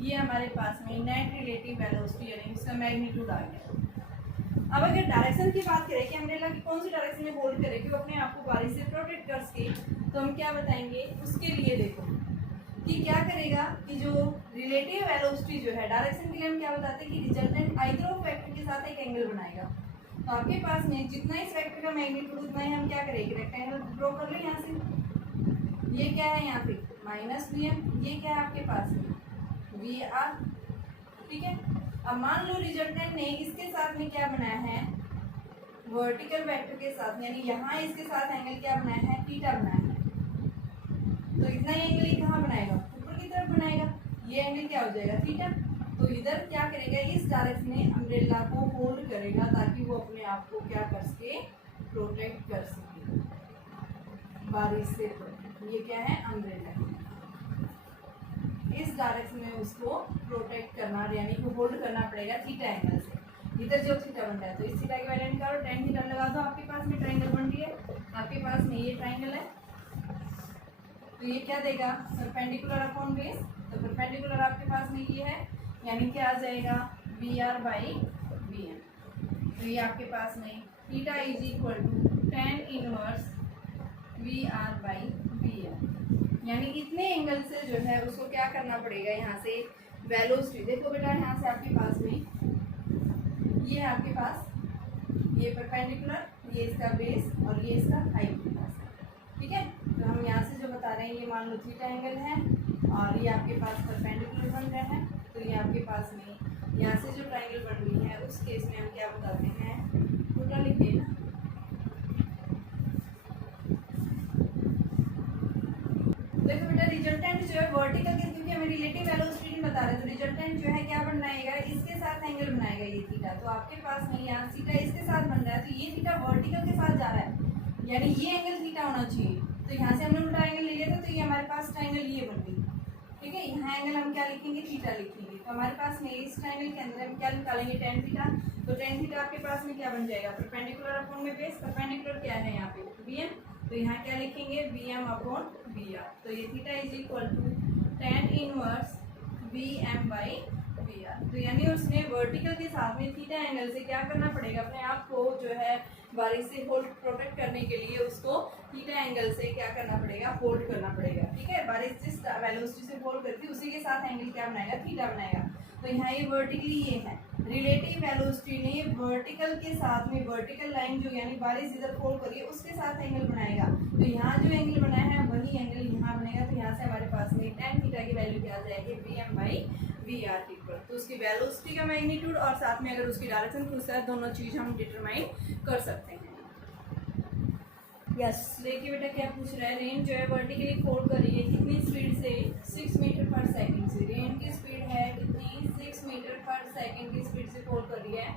ये हमारे पास में नेट रिलेटिव वेलोसिटी यानी इसका मैग्नीट्यूड आ गया। अब अगर डायरेक्शन की बात करें कि अम्ब्रेला की कौन सी डायरेक्शन में होल्ड करे कि वो अपने आप को बारिश से प्रोटेक्ट कर सके, तो हम क्या बताएंगे, उसके लिए देखो कि क्या करेगा कि जो रिलेटिव वेलोसिटी जो है डायरेक्शन के लिए हम क्या बताते हैं कि रिजल्टेंट आइदर ऑफ वेक्टर के साथ एक एंगल बनाएगा। तो आपके पास में जितना इस वेक्टर का मैग्नीट्यूड उतना ही हम क्या करेंगे, रेक्टेंगल ड्रॉ कर लें यहाँ से। ये क्या है यहाँ पे माइनस vm, ये क्या है आपके पास में vr, ठीक है। अब मान लो रिजल्टेंट ने इसके साथ में क्या बनाया है, वर्टिकल वेक्टर के साथ, यानी यहाँ इसके साथ एंगल क्या बनाया है, थीटा बनाया है। तो इतना ही एंगल कहाँ बनाएगा, ऊपर की तरफ बनाएगा, ये एंगल क्या हो जाएगा, थीटा। तो इधर क्या करेगा, इस डायरेक्शन में अम्ब्रेला को होल्ड करेगा ताकि वो अपने आप को क्या कर सके, प्रोटेक्ट कर सके बारिश से। ये क्या है, अम्ब्रेला, इस डायरेक्शन में उसको प्रोटेक्ट करना यानी कि होल्ड करना पड़ेगा थीटा एंगल से। इधर जो थीटा बन रहा है तो इस थीटा की वैल्यू निकालो, tan थीटा लगा दो, आपके पास में ट्रायंगल बन रही है, आपके पास में ये ट्रायंगल है। तो ये क्या देगा, परपेंडिकुलर अपॉन बेस, तो परपेंडिकुलर आपके पास में ये है, यानी क्या आ जाएगा V R by V M. तो ये आपके पास में theta is equal to tan inverse V R by V M, यानी इतने एंगल से जो है उसको क्या करना पड़ेगा, यहाँ से वेलोसिटी देखो बेटा, यहाँ से आपके पास में ये है आपके पास ये परपेंडिकुलर, ये इसका बेस और ये इसका हाइट के पास है, ठीक है। तो हम यहाँ से जो बता रहे हैं ये मान लो थीटा एंगल है, और ये आपके पास परपेंडिकुलर बन रहा है। तो ये आपके पास में यहाँ से जो ट्राइंगल बन रही है उस केस में हम क्या बताते हैं, पूरा लिखिए ना। देखो बेटा रिजल्टेंट जो है वर्टिकल के, क्योंकि हमें रिलेटिव वेलोसिटी बता रहे हैं, तो रिजल्टेंट जो है क्या बनाएगा, इसके साथ एंगल बनाएगा ये थीटा। तो आपके पास में यहाँ थीटा इसके साथ बन रहा है, तो ये थीटा वर्टिकल के साथ जा रहा है, यानी ये एंगल थीटा होना चाहिए। तो यहाँ से हमने उल्टा एंगल ले लिया था, तो ये हमारे पास ट्राइंगल ये बन गई। ठीक है, यहाँ एंगल हम क्या लिखेंगे, थीटा लिखेंगे। तो हमारे पास में इस ट्राइंगल के अंदर हम क्या निकालेंगे, टेन थीटा। तो टेन थीटा आपके पास में क्या बन जाएगा, परपेंडिकुलर अपॉन में बेस। परपेंडिकुलर क्या है यहाँ पे, bm। तो यहाँ क्या लिखेंगे, bm अपॉन br। तो ये theta is equal to tan inverse bm by br। तो यानी उसने वर्टिकल के साथ में थीटा एंगल से क्या करना पड़ेगा, अपने आप को जो है बारिश से होल्ड प्रोटेक्ट करने के लिए उसको थीटा एंगल से क्या करना पड़ेगा, होल्ड करना पड़ेगा। ठीक है, बारिश जिस वेलोसिटी से होल्ड करती है उसी के साथ एंगल क्या बनाएगा, थीटा बनाएगा। तो यहाँ ये वर्टिकली ये है, रिलेटिव वेलोसिटी ने वर्टिकल के साथ में वर्टिकल लाइन जो यानी बारिश इधर फोल्ड करिए उसके साथ एंगल बनाएगा। तो यहाँ जो एंगल बनाया है वही एंगल यहाँ बनेगा। तो यहाँ से हमारे पास में tan थीटा की वैल्यू क्या आ जाएगी, bm बाई br इक्वल। तो उसकी वेलोसिटी का मैग्नीट्यूड और साथ में अगर उसकी डायरेक्शन पूछता है, दोनों चीज हम डिटरमाइन कर सकते हैं। यस, देखिए बेटा क्या पूछ रहा है, रेन जो है वर्टिकली फोल्ड कर रही है कितनी स्पीड से, 6 मीटर पर सेकंड से। रेन की स्पीड है कितनी, 6 मीटर पर सेकंड की स्पीड से फोल्ड कर रही है।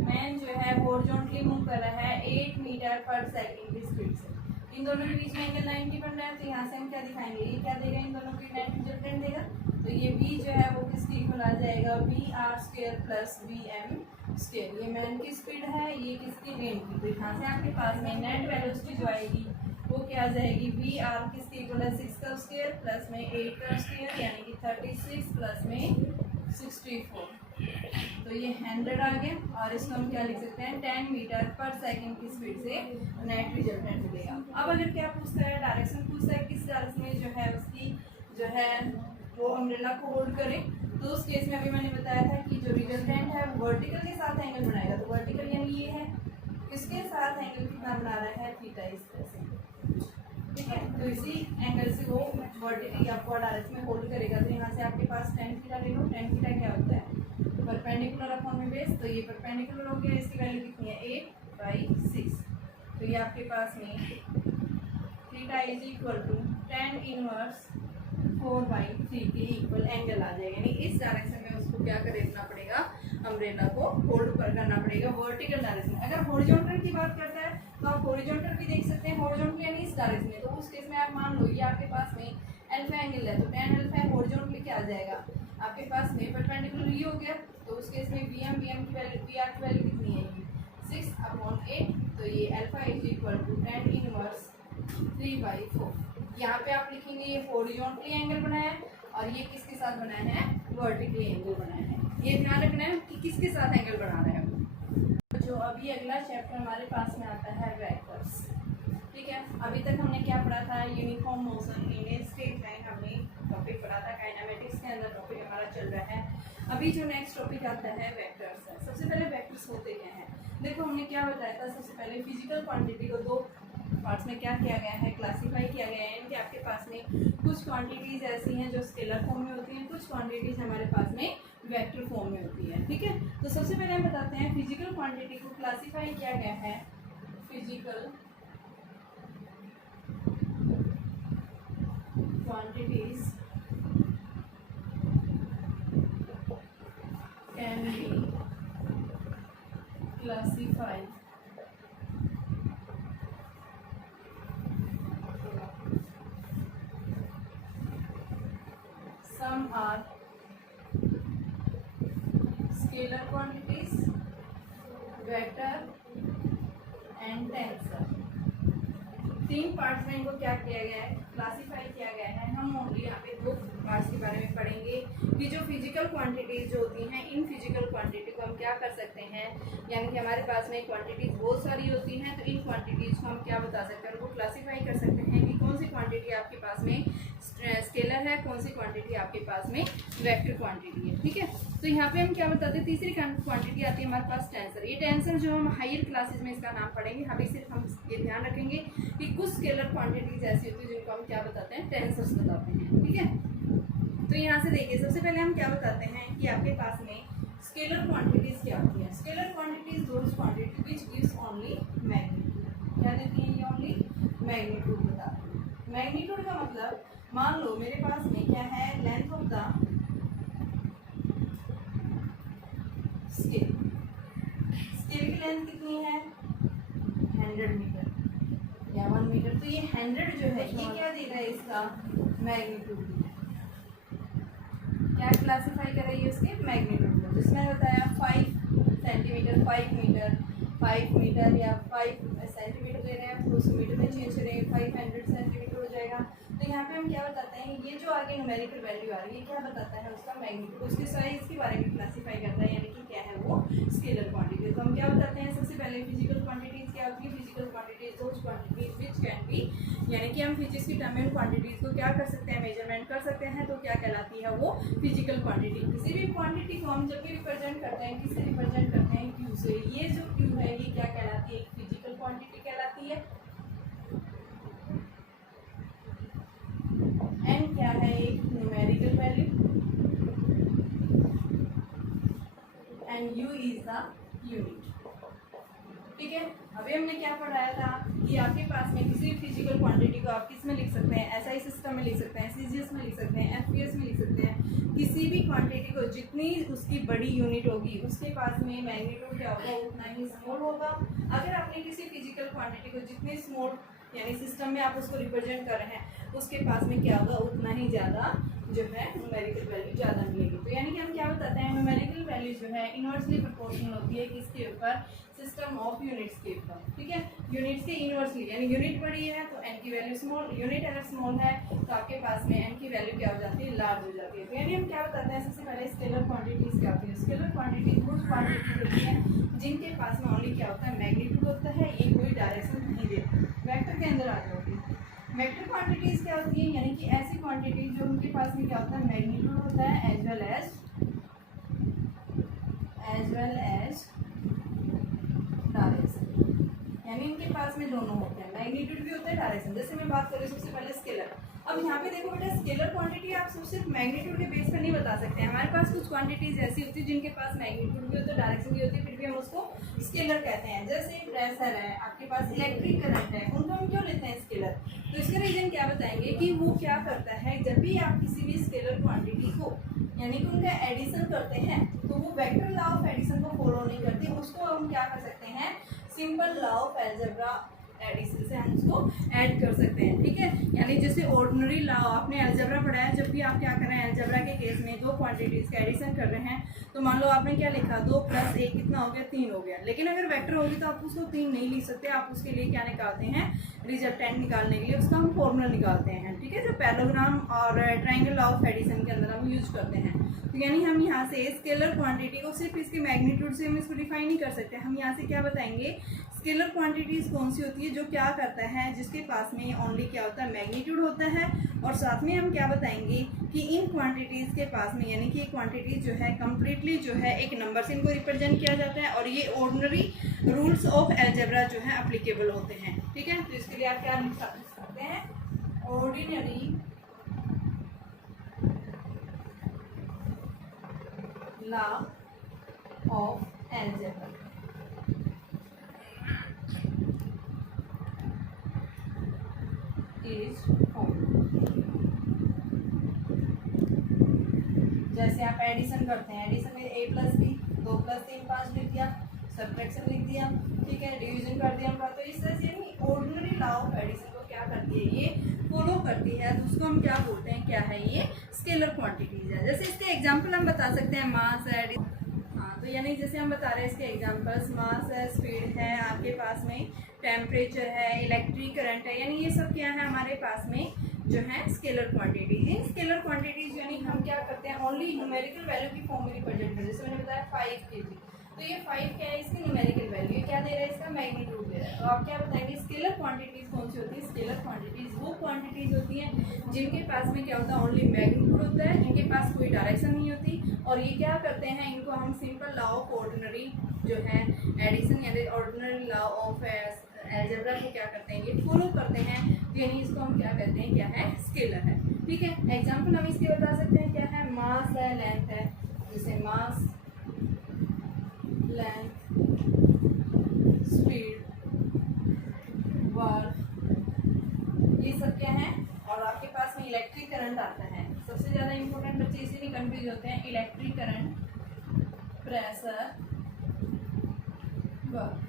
मैन जो है हॉरिजॉन्टली मूव कर रहा है 8 मीटर पर सेकंड की स्पीड से। इन दोनों के बीच में एंगल 90 बन रहा है। तो यहाँ से हम क्या दिखाएंगे, ये क्या देगा, इन दोनों की 90 रिजल्टेंट देगा। तो ये v जो है वो किसके इक्वल आ जाएगा, vr² प्लस vm स्केयर। ये मैन की स्पीड है, ये किसकी, रेन की। तो यहाँ से आपके पास में नेट वेलोसिटी जो आएगी वो क्या आ जाएगी, vr किसके इक्वल है, 6 का स्क्वायर प्लस में 8 का स्क्वायर, यानी कि 36 प्लस में 64। तो ये 100 आ गया। और इसको हम क्या लिख सकते हैं, 10 मीटर पर सेकंड की स्पीड से नेट रिजल्टेंट मिलेगा। अब अगर क्या पूछता है, डायरेक्शन पूछता है, किस डायरेक्शन में जो है उसकी जो है वो अम्ब्रेला को होल्ड करें। तो उस केस में अभी मैंने बताया था कि जो रिजल्टेंट है वो वर्टिकल के साथ एंगल बनाएगा। तो वर्टिकल यानी ये है, इसके साथ एंगल कितना बना रहा है, थीटा, इस तरह से। ठीक है, तो इसी एंगल से वो वर्टिकली आपको डायरेक्शन में होल्ड करेगा। तो यहाँ से आपके पास tan थीटा ले लो। tan थीटा क्या होता है, परपेंडिकुलर अपॉन में बेस। तो ये परपेंडिकुलर हो गया, इसकी वैल्यू कितनी है, 8/6। तो ये आपके पास में theta is equal to tan inverse 4/3 के इक्वल एंगल आ जाएगा। यानी इस डायरेक्शन में उसको क्या करना पड़ेगा, अम्ब्रेला को होल्ड पर करना पड़ेगा वर्टिकल डायरेक्शन में। अगर हॉरिजॉन्टल की बात करता है तो आप हॉरिजॉन्टल भी देख सकते हैं, हॉरिजॉन्टल यानी इस डायरेक्शन में। तो उस केस में आप मान लो ये आपके पास में अल्फा एंगल है, तो tan अल्फा हॉरिजॉन्टली क्या आ जाएगा आपके पास में, परपेंडिकुलर ये हो गया। तो उस केस में bm की वैल्यू, br की वैल्यू कितनी आएगी, 6/8। तो ये alpha is equal to tan inverse 3/4। यहाँ पे आप लिखेंगे ये हॉरिजॉन्टली एंगल बनाया है और ये किसके साथ बनाया है, वर्टिकली एंगल बनाया है। ये ध्यान रखना है कि किसके साथ एंगल बना रहे हैं। जो अभी अगला चैप्टर हमारे पास में आता है वेक्टर्स। ठीक है, अभी तक हमने क्या पढ़ा था, uniform motion in a straight line हमने टॉपिक पढ़ा था। काइनेमेटिक्स के अंदर टॉपिक हमारा चल रहा है। अभी जो नेक्स्ट टॉपिक आता है वेक्टर्स है। सबसे पहले वेक्टर्स होते क्या हैं, देखो हमने क्या बताया था, सबसे पहले फिजिकल क्वांटिटी को दो पार्ट्स में क्या किया गया है, क्लासीफाई किया गया है। कि आपके पास में कुछ क्वांटिटीज ऐसी हैं जो स्केलर फॉर्म में होती हैं, कुछ क्वांटिटीज हमारे पास में वेक्टर फॉर्म में होती है। ठीक है, तो सबसे पहले हम बताते हैं फिजिकल क्वांटिटी को क्लासीफाई किया गया है, physical quantities can be classified some are scalar quantities, vector and tensor। तीन पार्ट्स में इनको क्या किया गया है, क्लासीफाई किया गया है। हम ओनली यहाँ पे दो पार्ट्स के बारे में पढ़ेंगे कि जो फिजिकल क्वांटिटीज जो होती हैं, इन फिजिकल क्वांटिटी को हम क्या कर सकते हैं, यानी कि हमारे पास में क्वांटिटीज बहुत सारी होती हैं। तो इन क्वांटिटीज को हम क्या बता सकते हैं, उनको क्लासीफाई कर सकते हैं कि कौन सी क्वांटिटी आपके पास में स्केलर है, कौन सी क्वांटिटी आपके पास में वेक्टर क्वांटिटी है। ठीक है, तो यहाँ पे हम क्या बताते हैं, तीसरी क्वांटिटी आती है हमारे पास टेंसर। ये टेंसर जो हम हायर क्लासेस में इसका नाम पढ़ेंगे, अभी सिर्फ हम ये ध्यान रखेंगे कि कुछ स्केलर क्वांटिटीज ऐसी होती है जिनको हम क्या बताते हैं, टेंसर्स बताते हैं। ठीक है, तो यहाँ से देखिए, सबसे पहले हम क्या बताते हैं कि आपके पास में स्केलर क्वांटिटीज क्या होती है। Scalar quantities those quantity which gives only magnitude. क्या देती है ये? ओनली मैग्नीट्यूड बताती है। मैग्नीट्यूड का मतलब, मान लो मेरे पास में क्या है, length of the scale. Scale की लेंथ कितनी है? 100 मीटर या 1 मीटर। तो ये 100 जो है ये क्या दे रहा है? इसका मैग्नीट्यूड। क्या क्लासिफाई कर रही है? उसके मैग्नीट्यूड को। जिसमें बताया 5 सेंटीमीटर, 5 मीटर, 5 मीटर या 5 सेंटीमीटर दे रहे हैं, तो उसको मीटर में चेंज करेंगे, 500 सेंटीमीटर हो जाएगा। तो यहाँ पे हम क्या बताते हैं, ये जो आगे न्यूमेरिकल वैल्यू आ रही है क्या बताता है? उसका मैग्नीट्यूड, उसके साइज के बारे में क्लासिफाई करता है, यानी कि क्या है वो? Scalar quantity. तो हम क्या बताते हैं? सबसे पहले फिजिकल क्वांटिटीज क्या होती है? Physical quantities those quantities which can be, यानी कि हम फिजिक्स की टर्म में क्वांटिटीज को क्या कर सकते हैं? मेजरमेंट कर सकते हैं। तो क्या कहलाती है वो? Physical quantity. किसी भी क्वांटिटी को हम जब भी रिप्रेजेंट करते हैं, किससे रिप्रेजेंट करते हैं? क्यू से। ये जो क्यू है ये क्या कहलाती है? एक फिजिकल क्वांटिटी कहलाती है। एन क्या है? एक numerical value, and you is the unit. ठीक है, अभी हमने क्या पढ़ाया था कि आपके पास में किसी फिजिकल क्वांटिटी को आप किस में लिख सकते हैं? एसआई सिस्टम में लिख सकते हैं, सीजीएस में लिख सकते हैं, एफपीएस में लिख सकते हैं। किसी भी क्वांटिटी को जितनी उसकी बड़ी यूनिट होगी उसके पास में मैग्नीट्यूड क्या होगा? उतना ही स्मॉल होगा। अगर आपने किसी फिजिकल क्वांटिटी को जितनी स्मॉल, यानी सिस्टम में आप उसको रिप्रेजेंट कर रहे हैं, उसके पास में क्या होगा? उतना ही ज़्यादा जो है न्यूमेरिकल वैल्यू ज़्यादा मिलेगी। तो यानी कि हम क्या बताते हैं? न्यूमेरिकल वैल्यू जो है इनवर्सली प्रोपोर्शनल होती है किसके ऊपर? सिस्टम ऑफ यूनिट्स के ऊपर। ठीक है, यूनिट्स के इनवर्सली, यानी यूनिट बड़ी है तो एन की वैल्यू स्मॉल, यूनिट अगर स्मॉल है तो आपके पास में एन की वैल्यू क्या हो जाती है? लार्ज हो जाती है। तो यानी हम क्या बताते हैं? सबसे पहले स्केलर क्वांटिटीज क्या होती है? स्केलर क्वांटिटीज वो क्वांटिटीज होती हैं जिनके पास में ओनली क्या होता है? मैग्नीट्यूड होता है। ये कोई डायरेक्शन नहीं देता। वेक्टर के अंदर आ जाओगे। वेक्टर क्वांटिटीज क्या होती है? यानी कि ऐसी क्वांटिटीज जो उनके पास में क्या होता है? मैग्नीट्यूड होता है एज वेल एज डायरेक्शन। यानी इनके पास में दोनों होते हैं, मैग्नीट्यूड भी होता है, डायरेक्शन। जैसे मैं बात करूँ सबसे पहले स्केलर। अब यहाँ पे देखो बेटा, स्केलर क्वांटिटी आप सिर्फ मैग्नीट्यूड के बेस पर नहीं बता सकते हैं। हमारे पास कुछ क्वांटिटीज ऐसी होती है जिनके पास मैग्नीट्यूड भी होता है, डायरेक्शन भी होती है, फिर भी हम उसको स्केलर कहते हैं। जैसे प्रेशर है, आपके पास इलेक्ट्रिक करंट है, उनको हम क्यों लेते हैं स्केलर? तो इसका रीजन क्या बताएंगे कि वो क्या करता है, जब भी आप किसी भी स्केलर क्वांटिटी को यानी कि उनका एडिशन करते हैं तो वो वेक्टर लॉ ऑफ एडिशन को फॉलो नहीं करती। उसको हम क्या कर सकते हैं? Simple law of algebra addition से हम उसको ऐड कर सकते हैं। ठीक है, यानी जैसे ऑर्डिनरी लॉ आपने अलजेब्रा पढ़ा है, जब भी आप क्या कर रहे हैं अलजेब्रा के केस में दो क्वांटिटीज का एडिशन कर रहे हैं, तो मान लो आपने क्या लिखा, 2 + 1 कितना हो गया? 3 हो गया। लेकिन अगर वेक्टर होगी तो आप उसको 3 नहीं लिख सकते। आप उसके लिए क्या निकालते हैं? रिजल्टेंट निकालने के लिए उसका हम फॉर्मूला निकालते हैं। ठीक है, जो पैरेललोग्राम और ट्रायंगल लॉ ऑफ एडिशन के अंदर हम यूज करते हैं। तो यानी हम यहाँ से स्केलर क्वांटिटी को सिर्फ इसके मैग्नीट्यूड से हम इसको डिफाइन नहीं कर सकते। हम यहाँ से क्या बताएंगे? स्केलर क्वांटिटीज कौन सी होती है जो क्या करता है, जिसके पास में ओनली क्या होता है? मैग्नीट्यूड होता है। और साथ में हम क्या बताएंगे कि इन क्वांटिटीज के पास में, यानी कि क्वांटिटीज जो है कम्प्लीटली जो है एक नंबर से इनको रिप्रेजेंट किया जाता है, और ये ऑर्डिनरी रूल्स ऑफ अलजेब्रा जो है अप्लीकेबल होते हैं। ठीक है, तो इसके लिए आप क्या लिख सकते हैं? Ordinary law of algebra. जैसे आप एडिशन करते हैं, एडिशन में a + b, 2 + 3 5 लिख दिया, सब्ट्रैक्शन लिख दिया। ठीक है, डिवीजन कर दिया हमका। तो इस तरह से यानी ऑर्डिनरी लॉ ऑफ एडिशन को क्या करती है? ये फॉलो करती है। तो उसको हम क्या बोलते हैं? क्या है ये? स्केलर क्वांटिटीज है। जैसे इसके एग्जाम्पल हम बता सकते हैं, मास है, हाँ, तो यानी जैसे हम बता रहे हैं इसके एग्जांपल्स, मास है, स्पीड है, आपके पास में टेम्परेचर है, इलेक्ट्रिक करंट है, यानी ये सब क्या है हमारे पास में जो है स्केलर क्वांटिटीज। इन स्केलर क्वांटिटीज यानी हम क्या करते हैं? ओनली न्यूमेरिकल वैल्यू की फॉर्म में रिप्रेजेंट करते हैं। जैसे मैंने बताया 5 kg, तो ये 5 क्या है? इसकी न्यूमेरिकल वैल्यू। क्या दे रहा है? इसका मैग्नीट्यूड दे रहा है। तो आप क्या बताएंगे? स्केलर क्वांटिटीज कौन सी होती है? स्केलर क्वांटिटीज वो क्वांटिटीज होती हैं जिनके पास में क्या होता है? ओनली मैग्नीट्यूड होता है, इनके पास कोई डायरेक्शन नहीं होती। और ये क्या करते हैं? इनको हम सिंपल लॉ ऑफ ऑर्डिनरी जो है एडिशन यानी ऑर्डिनरी लॉ ऑफ अलजेब्रा को क्या करते हैं? ये फॉलो करते हैं। यानी इसको हम क्या कहते हैं? क्या है? स्केलर है। ठीक है, एग्जाम्पल हम इसके बता सकते हैं क्या मास है, लेंथ है, जैसे मास, लेंथ, स्पीड, वर्क, ये सब क्या है। और आपके पास में इलेक्ट्रिक करंट आता है। सबसे ज़्यादा इंपॉर्टेंट बच्चे इसीलिए कंफ्यूज होते हैं, इलेक्ट्रिक करंट, प्रेशर, वर्क।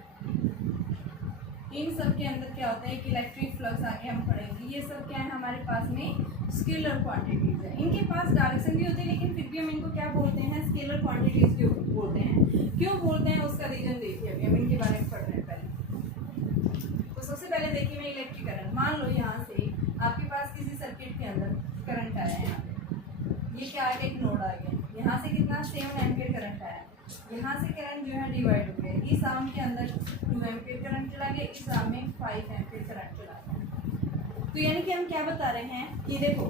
इन सब के अंदर क्या होता है कि इलेक्ट्रिक फ्लक्स आगे हम पढ़ेंगे। ये सब क्या है हमारे पास में स्केलर क्वांटिटीज है। इनके पास डायरेक्शन भी होती है, लेकिन फिर भी हम इनको क्या बोलते हैं, स्केलर क्वांटिटीज क्यों बोलते हैं। क्यों बोलते हैं उसका रीजन देखिए, अभी हम इनके बारे में पढ़ रहे हैं पहले। तो सबसे पहले देखिए मैं इलेक्ट्रिक करंट, मान लो यहाँ से आपके पास किसी सर्किट के अंदर करंट आया है, यहाँ पे ये क्या आ गया, एक नोड आ गया, यहाँ से कितना 7 एम्पीयर करंट आया, यहाँ से करंट जो है डिवाइड हो गया, इस आर्म के अंदर 2 एम्पीयर करंट चला गया, इस आर्म में 5 एम्पीयर करंट चला गया। तो यानी कि हम क्या बता रहे हैं कि देखो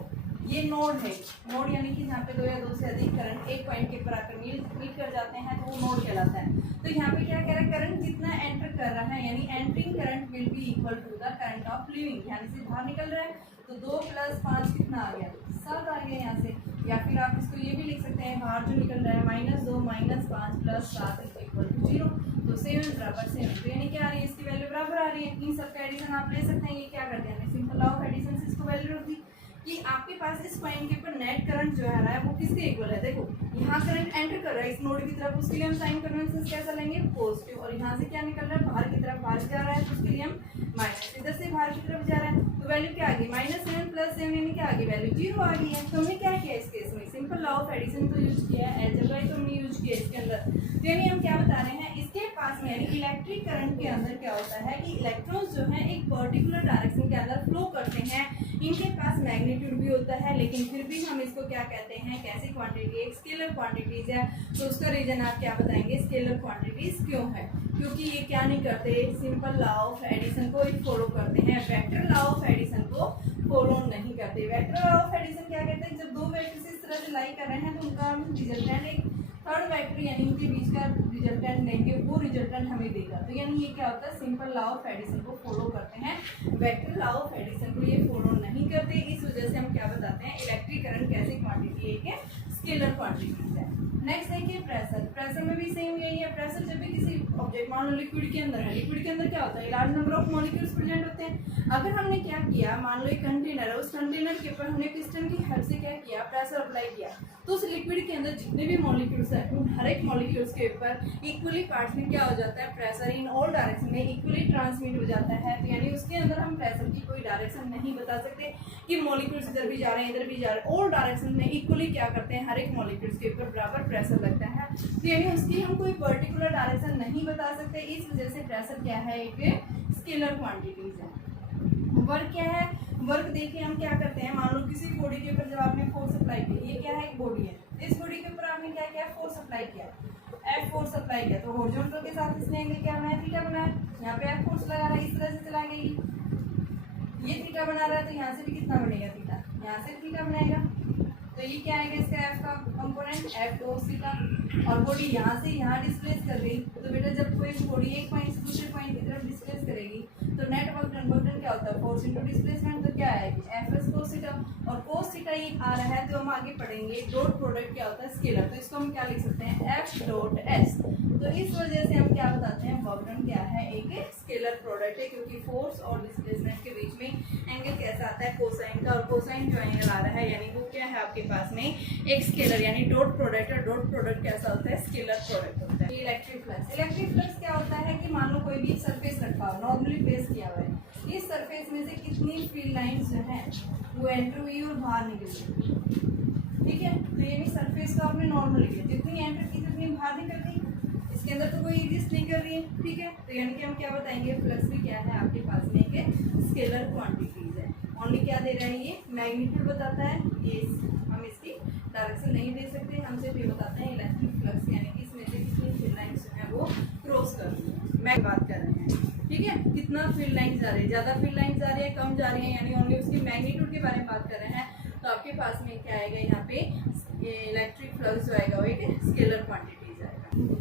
ये नोड है, नोड यानी कि जहाँ पे 2 या 2 से अधिक करंट एक पॉइंट के ऊपर आकर मीट कर जाते हैं तो वो नोड कहलाता है। तो यहाँ पे क्या कह रहा है, करंट जितना एंटर कर रहा है यानी entering current will be equal to the current of leaving, यानी से बाहर निकल रहा है तो 2 + 5 कितना आ गया, 7 आ गया यहाँ से। या फिर आप इसको ये भी लिख सकते हैं, बाहर जो निकल रहा है -2 - 5 + 7 = 0, तो 7 = 7। तो यानी क्या आ रही है, इसकी वैल्यू बराबर आ रही है। इन सब का एडिशन आप ले सकते हैं। ये क्या करते हैं, सिंपल लॉ ऑफ एडिशन से इसको वैल्यू रख दी कि आपके पास इस पॉइंट के ऊपर नेट करंट जो है वो किसके इक्वल है। देखो यहाँ करंट एंटर कर रहा है इस नोड की तरफ, उसके लिए हम साइन कन्वेंशन कैसा लेंगे, पॉजिटिव। और यहाँ से क्या निकल रहा है, बाहर की तरफ, बाहर जा रहा है तो उसके लिए हम माइनस, इधर से बाहर की तरफ जा रहा है तो वैल्यू क्या आ गई, -7 + 7 यानी क्या आ गई, वैल्यू 0 आ गई है। तो हमने क्या किया इस केस में, सिंपल लॉ ऑफ एडिशन तो यूज किया है, अलजेब्रा तो हमने यूज किया इसके अंदर। तो यानी हम क्या बता रहे हैं, इसके पास में यानी इलेक्ट्रिक करंट के अंदर क्या होता है कि इलेक्ट्रॉन्स जो है एक पर्टिकुलर डायरेक्शन के अंदर फ्लो करते हैं। इनके पास मैग्नीट्यूड भी होता है, लेकिन फिर भी हम इसको क्या कहते हैं, कैसी क्वांटिटी, एक स्केलर क्वांटिटीज है। तो उसका रीजन आप क्या बताएंगे, स्केलर क्वांटिटीज क्यों है, क्योंकि ये क्या नहीं करते, सिंपल लॉ ऑफ एडिशन को ही फॉलो करते हैं, वेक्टर लॉ ऑफ एडिशन को फॉलो नहीं करते। वेक्टर लॉ ऑफ एडिशन क्या कहते हैं, जब 2 वेक्टर्स इस तरह से लाई कर रहे हैं तो उनका हम रिजल्टेंट एक थर्ड वेक्टर यानी उनके बीच का रिजल्टेंट लेंगे, वो रिजल्टेंट हमें देगा। तो यानी ये क्या होता है, सिंपल लॉ ऑफ एडिशन को फॉलो करते हैं, वेक्टर लॉ ऑफ एडिशन को ये फॉलो नहीं करते। इस वजह से हम क्या बताते हैं, इलेक्ट्रिक करंट कैसी क्वांटिटी है, स्केलर क्वांटिटीज है। नेक्स्ट देखिए प्रेशर, प्रेशर में भी सेम यही है। प्रेशर जब भी किसी ऑब्जेक्ट, मान लो लिक्विड के अंदर है, लिक्विड के अंदर क्या होता है, large number of molecules present होते हैं। अगर हमने क्या किया, मान लो एक कंटेनर है, उस कंटेनर के ऊपर हमने पिस्टन की हेल्प से क्या किया, प्रेशर अप्लाई किया, तो उस लिक्विड के अंदर जितने भी मॉलिक्यूल्स है उन हर एक मॉलिक्यूल्स के ऊपर इक्वली पार्ट्स में क्या हो जाता है, प्रेशर इन ऑल डायरेक्शन में इक्वली ट्रांसमिट हो जाता है। तो यानी उसके अंदर हम प्रेशर की कोई डायरेक्शन नहीं बता सकते कि मॉलिक्यूल्स इधर भी जा रहे हैं इधर भी जा रहे हैं, ऑल डायरेक्शन में इक्वली क्या करते हैं, हर एक मॉलिक्यूल्स के ऊपर बराबर प्रेशर लगता है। तो यानी उसकी हम कोई पर्टिकुलर डायरेक्शन नहीं बता सकते। इस वजह से प्रेशर क्या है, एक स्केलर क्वांटिटीज है। वर्क क्या है, वर्क देखिए हम क्या करते हैं, मान लो किसी बॉडी के ऊपर जब आपने फोर्स अप्लाई किया, ये क्या है, एक बॉडी है, इस बॉडी के ऊपर आपने क्या किया, फोर्स अप्लाई किया, एफ फोर्स अप्लाई किया, तो हॉरिजॉन्टल के साथ इसने एंगल क्या बनाया, थीटा बनाया। यहाँ पे एफ फोर्स लगा रहा है, इस तरह से चला गई, ये थीटा बना रहा है, तो यहाँ से भी कितना बनेगा, थीटा, यहाँ से थीटा बनेगा। तो ये क्या आएगा, इसका एफ का कंपोनेंट एफ cos थीटा, और बॉडी यहाँ से यहाँ डिस्प्लेस कर गई। तो बेटा जब कोई बॉडी एक पॉइंट से दूसरे पॉइंट की तरफ डिस्प्लेस करेगी तो net work done, work done क्या होता है, फोर्स इंटू डिस्प्लेसमेंट, तो क्या आएगी, एफ एस cos थीटा। और cos थीटा ये आ रहा है, तो हम आगे पढ़ेंगे डॉट प्रोडक्ट क्या होता है, स्केलर, तो इसको हम क्या लिख सकते हैं, एफ डॉट एस। तो इस वजह से हम क्या बताते हैं, वर्क डन क्या है, एक स्केलर प्रोडक्ट है, क्योंकि फोर्स और डिस्प्लेसमेंट के बीच में एंगल कैसा आता है, कोसाइन का, और कोसाइन जो एंगल आ रहा है यानी वो क्या है आपके पास में एक स्केलर यानी डॉट प्रोडक्ट, और डॉट प्रोडक्ट कैसा होता है, स्केलर प्रोडक्ट होता है। इलेक्ट्रिक फ्लक्स, इलेक्ट्रिक फ्लक्स क्या होता है कि मान लो कोई भी सरफेस रखा हो, नॉर्मली पेस किया हुआ है, इस सरफेस में से कितनी फील्ड लाइंस जो है वो एंटर हुई और बाहर निकल गई, ठीक है। तो ये भी सरफेस का आपने नॉर्मल लिया, जितनी एंटर की जितनी बाहर निकल गई, इसके अंदर तो कोई एग्जिस्ट नहीं कर रही है, ठीक है। तो यानी कि हम क्या बताएंगे, फ्लक्स भी क्या है आपके पास में एक स्केलर क्वांटिटीज है। ओनली क्या दे रहा है, ये मैग्नीट्यूड बताता है, ये हम इसकी डायरेक्शन नहीं दे सकते, हम सिर्फ ये बताते हैं इलेक्ट्रिक फ्लक्स यानी कि इसमें से कितनी फील्ड लाइंस जो है वो क्रॉस कर रही है, मैं बात कर रहे हैं, ठीक है। कितना फील्ड लाइंस जा रही है, ज़्यादा फील्ड लाइंस जा रही है, कम जा रही है, यानी ओनली उसकी मैग्नीट्यूड के बारे में बात कर रहे हैं। तो आपके पास में क्या आएगा, यहाँ पे इलेक्ट्रिक फ्लक्स जो आएगा वो एक स्केलर क्वांटिटीज आएगा।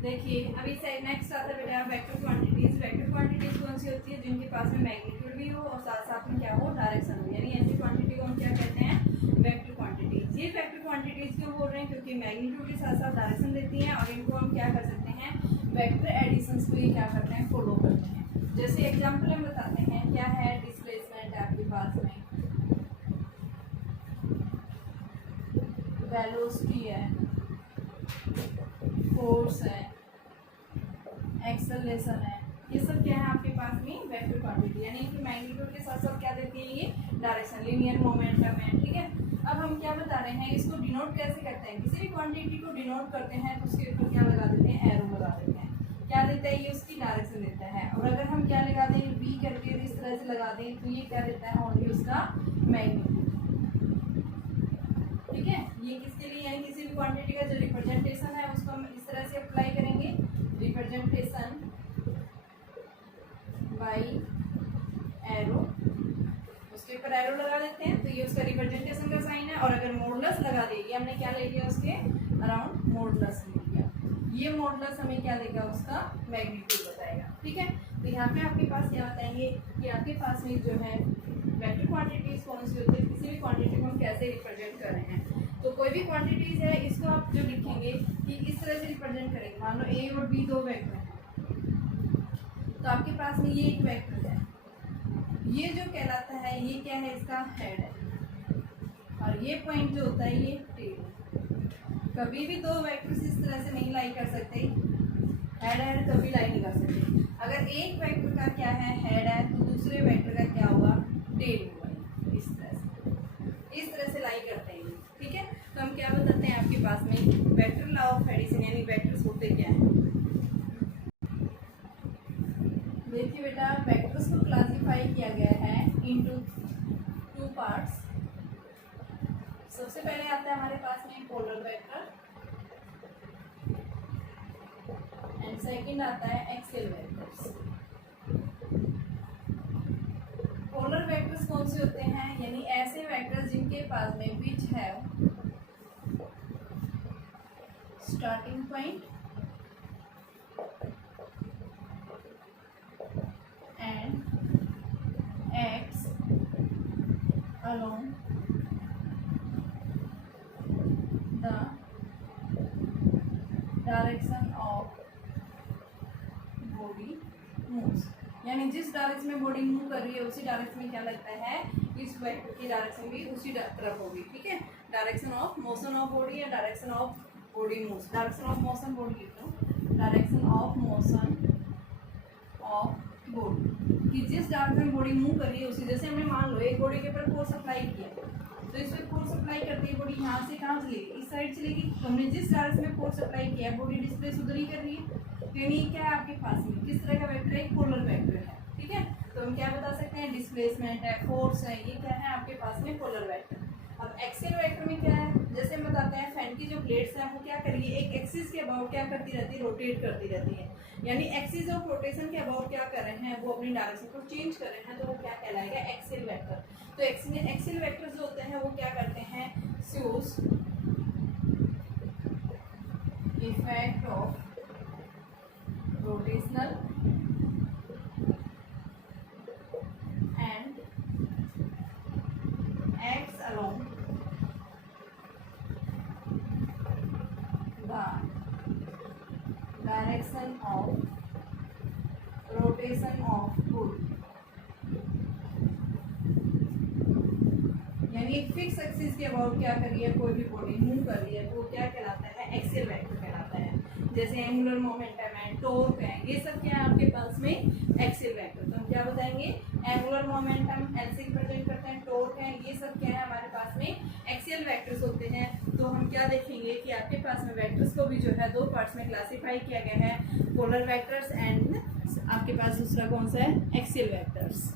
देखिए अभी नेक्स्ट आता है बेटा वेक्टर क्वांटिटीज। वेक्टर क्वांटिटीज कौन सी होती है, जिनके पास में मैग्नीट्यूड भी हो और साथ साथ में क्या हो, डायरेक्शन हो, यानी ऐसी क्वांटिटी को हम क्या कहते हैं, वेक्टर क्वांटिटीज। ये वेक्टर क्वांटिटीज क्यों बोल रहे हैं, क्योंकि मैग्नीट्यूड के साथ साथ डायरेक्शन देती हैं और इनको हम क्या कर सकते हैं, वेक्टर एडिशंस को ये क्या करते हैं, फॉलो करते हैं। जैसे एग्जांपल हम बताते हैं, क्या है, डिस्प्लेसमेंट है आपके पास में, वेलोसिटी है, फोर्स है, एक्सेलरेशन है, ये सब क्या है आपके पास में वेक्टर क्वांटिटी, यानी कि मैग्नीट्यूड के साथ साथ क्या देती है ये, डायरेक्शन, लीनियर मोमेंटम है। ठीक है, अब हम क्या बता रहे हैं, इसको डिनोट कैसे करते हैं, किसी भी क्वांटिटी को डिनोट करते हैं तो उसके ऊपर क्या लगा देते हैं, एरो लगा देते हैं। क्या देता है, ये उसकी डायरेक्शन देता है। और अगर हम क्या लगा दें, वी करके इस तरह से लगा दें तो ये क्या देता है, ओनली उसका मैग्नीट्यूड। ठीक है, ये किसके लिए, यानी किसी भी क्वांटिटी का जो रिप्रेजेंटेशन है उसको हम इस तरह से अप्लाई करेंगे, रिप्रेजेंटेशन बाई एरो, उसके ऊपर एरो लगा देते हैं तो ये उसका रिप्रेजेंटेशन का साइन है। और अगर मॉडुलस लगा देंगे, हमने क्या ले लिया, उसके अराउंड मॉडुलस ले लिया, ये मॉडुलस हमें क्या देगा, उसका मैग्नीट्यूड बताएगा। ठीक है, तो यहाँ पे आपके पास क्या बताएंगे कि आपके पास में जो है वेक्टर क्वांटिटीज कौन सी होती है, किसी भी क्वांटिटी को हम कैसे रिप्रेजेंट कर रहे हैं। तो कोई भी क्वांटिटीज है, इसको आप जो लिखेंगे कि इस तरह से रिप्रेजेंट करेंगे, मान लो ए और बी दो वेक्टर हैं, तो आपके पास में ये एक वेक्टर है, ये जो कहलाता है, ये क्या है, इसका हेड है, और ये पॉइंट जो होता है ये टेल है। कभी भी दो वेक्टर्स इस तरह से नहीं लाई कर सकते, हेड हेड कभी लाई नहीं कर सकते। अगर एक वेक्टर का क्या है, हेड है, तो दूसरे वेक्टर का क्या होगा, टेल होगा। इस तरह से लाई करते हैं। ठीक है, तो हम क्या बताते हैं आपके पास में वेक्टर लॉ ऑफ एडिशन, यानी वेक्टर्स होते क्या है। देखिए बेटा, वेक्टर्स को क्लासिफाई किया गया है इनटू टू पार्ट्स। सबसे पहले आता है हमारे पास में पोलर वेक्टर एंड सेकंड आता है एक्सियल वेक्टर्स। पोलर वेक्टर्स कौन से होते हैं, यानी ऐसे वेक्टर्स जिनके पास में विच है starting point and acts along the direction of body moves, यानी जिस डायरेक्शन में बॉडी मूव कर रही है उसी डायरेक्शन में क्या लगता है, इस वेक्टर की डायरेक्शन भी उसी तरफ होगी। ठीक है, direction of motion of body या direction of body moves, direction of motion body लिख लो, direction of motion of body, कि जिस डायरेक्शन में बॉडी मूव कर रही है उसी, जैसे हमने मान लो एक बॉडी के ऊपर फोर्स अप्लाई किया, तो इस पर फोर्स अप्लाई करते ही बॉडी यहाँ से कहाँ चलेगी, इस साइड चलेगी। तो हमने जिस डायरेक्शन में फोर्स अप्लाई किया बॉडी डिस्प्लेस उधर ही कर रही है। तो यानी क्या है आपके पास में, किस तरह का वेक्टर है, एक पोलर वेक्टर है। ठीक है, तो हम क्या बता सकते हैं, डिस्प्लेसमेंट है, फोर्स है, ये क्या है आपके पास में पोलर वेक्टर। अब एक्सियल वेक्टर में क्या है, जैसे हम बताते हैं फैन की जो प्लेट्स हैं वो क्या करिए, एक एक्सिस के अबाउट क्या करती रहती है, रोटेट करती रहती है, यानी एक्सिस ऑफ रोटेशन के अबाउट क्या कर रहे हैं, वो अपनी डायरेक्शन को चेंज कर रहे हैं, तो वो क्या कहलाएगा, एक्सियल वेक्टर। तो एक्सियल वेक्टर जो होते हैं वो क्या करते हैं, shows effect of rotational and acts along the direction of rotation of body, यानी एक फिक्स एक्सिस के अबाउट क्या कर रही है, कोई भी बॉडी मूव कर रही है तो वो क्या कहलाता है, एक्सियल वेक्टर कहलाता है। जैसे एंगुलर मोमेंटम है, टॉर्क है, ये सब क्या है आपके पास में एक्सियल वेक्टर। तो हम क्या बताएंगे, एंगुलर मोमेंटम एल से रिप्रेजेंट करते हैं, टॉर्क है, ये सब क्या है हमारे पास में एक्सियल वेक्टर्स होते हैं। तो हम क्या देखेंगे कि आपके पास में वेक्टर्स को भी जो है दो पार्ट्स में क्लासिफाई किया गया है, पोलर वेक्टर्स एंड आपके पास दूसरा कौन सा है, एक्सियल वेक्टर्स।